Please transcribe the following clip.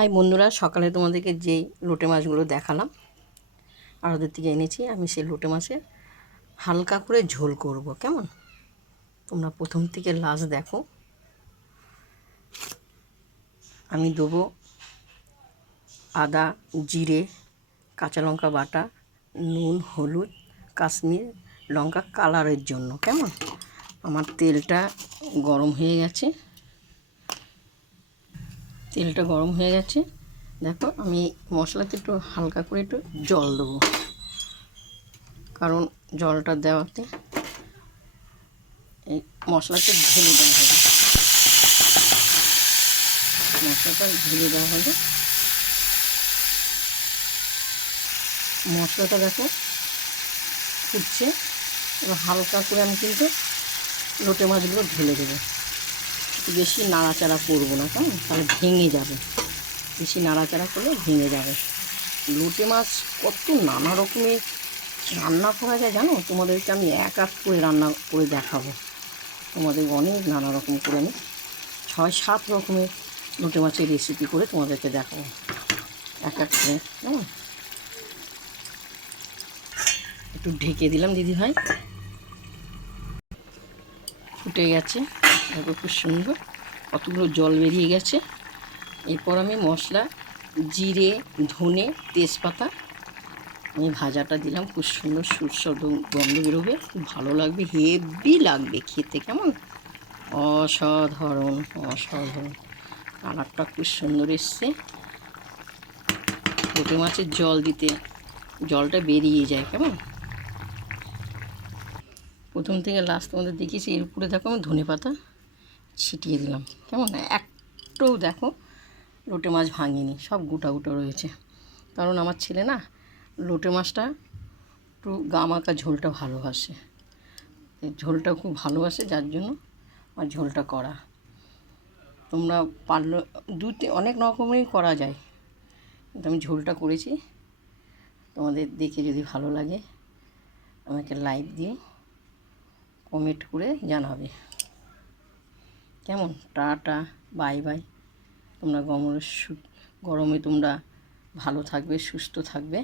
High বন্ধুরা, সকালে তোমাদেরকে যেই লোটে মাছগুলো দেখালাম আর ওদের থেকে এনেছি, আমি সেই লোটে মাছের হালকা করে ঝোল করব। কেমন, তোমরা প্রথম থেকে লাস্ট দেখো। আমি দেবো আদা, জিরে, কাঁচা লঙ্কা বাটা, নুন, হলুদ, কাশ্মীর লঙ্কা কালারের জন্য। কেমন, আমার তেলটা গরম হয়ে গেছে। দেখো, আমি মশলাতে একটু হালকা করে একটু জল দেবো, কারণ জলটা দেওয়াতে এই মশলাটা ঢেলে দেওয়া হবে। মশলাটা দেখো ফুটছে। এবার হালকা করে আমি কিন্তু লোটে মাছগুলো ঢেলে দেবো। বেশি নাড়াচাড়া করবো না, কেমন, তাহলে ভেঙে যাবে। বেশি নাড়াচাড়া করলে ভেঙে যাবে। লোটে মাছ কত নানা রকমের রান্না করা যায় জানো, তোমাদেরকে আমি এক এক করে রান্না করে দেখাবো। তোমাদের অনেক নানা রকম করে আমি 6-7 রকমের লোটে মাছের রেসিপি করে তোমাদেরকে দেখাবো এক এক করে। কেমন, একটু ঢেকে দিলাম দিদি ভাই। ফুটে গেছে দেখো, খুব সুন্দর কতগুলো জল বেরিয়ে গেছে। এরপর আমি মশলা, জিরে, ধনে, তেজপাতা আমি ভাজাটা দিলাম। খুব সুন্দর সুস্বাদু গন্ধ বেরোবে, খুব ভালো লাগবে, হেভি লাগবে খেতে। কেমন, অসাধারণ কালারটা খুব সুন্দর এসছে। লোটে মাছের জল দিতে জলটা বেরিয়ে যায়। কেমন, প্রথম থেকে লাস্ট তোমাদের দেখিয়েছি। এর উপরে দেখো আমি ধনে পাতা ছিটিয়ে দিলাম। কেমন, একটাও দেখো লোটে মাছ ভাঙিনি, সব গোটা গোটা রয়েছে। কারণ আমার ছেলে না লোটে মাছটা একটু গামাকা ঝোলটা ভালোবাসে, ঝোলটা খুব ভালোবাসে, যার জন্য আমার ঝোলটা করা। তোমরা পারলে অনেক রকমেরই করা যায়, কিন্তু আমি ঝোলটা করেছি। তোমাদের দেখে যদি ভালো লাগে আমাকে লাইক দিয়ে কমেন্ট করে জানাবে। কেমন, টাটা, বাই বাই। তোমরা গরমে তোমরা ভালো থাকবে, সুস্থ থাকবে।